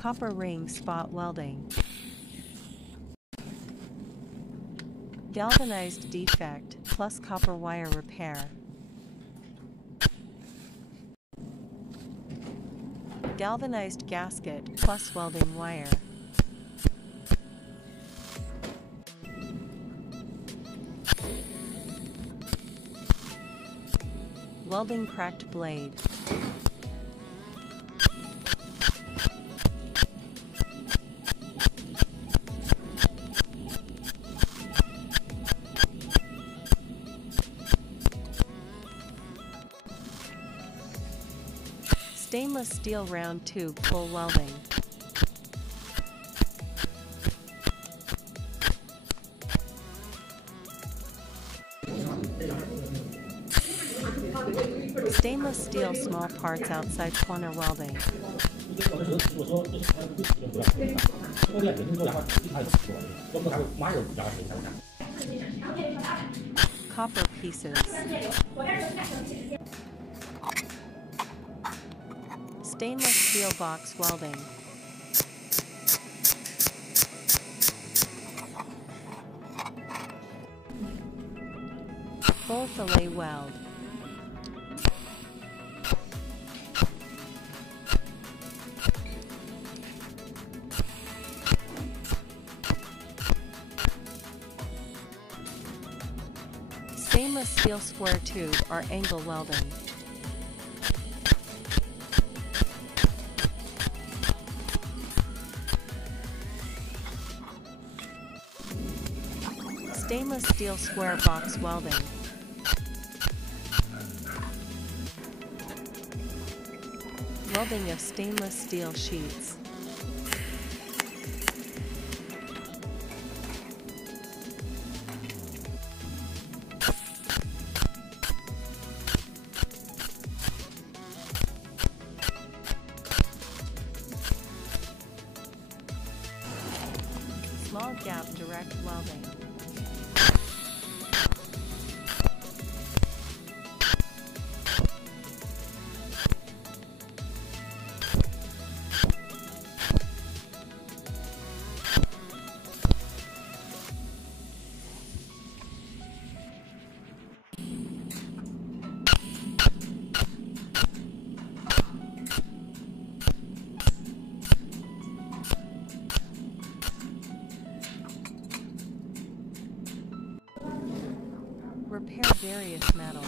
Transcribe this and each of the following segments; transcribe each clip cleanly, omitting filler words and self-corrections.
Copper ring spot welding. Galvanized defect plus copper wire repair. Galvanized gasket plus welding wire. Welding cracked blade. Stainless steel round tube full welding. Stainless steel small parts outside corner welding. Copper pieces. Stainless steel box welding. Full fillet weld. Stainless steel square tube or angle welding. Stainless steel square box welding. Welding of stainless steel sheets. Small gap direct welding. Repair various metals.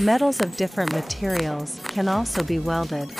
Metals of different materials can also be welded.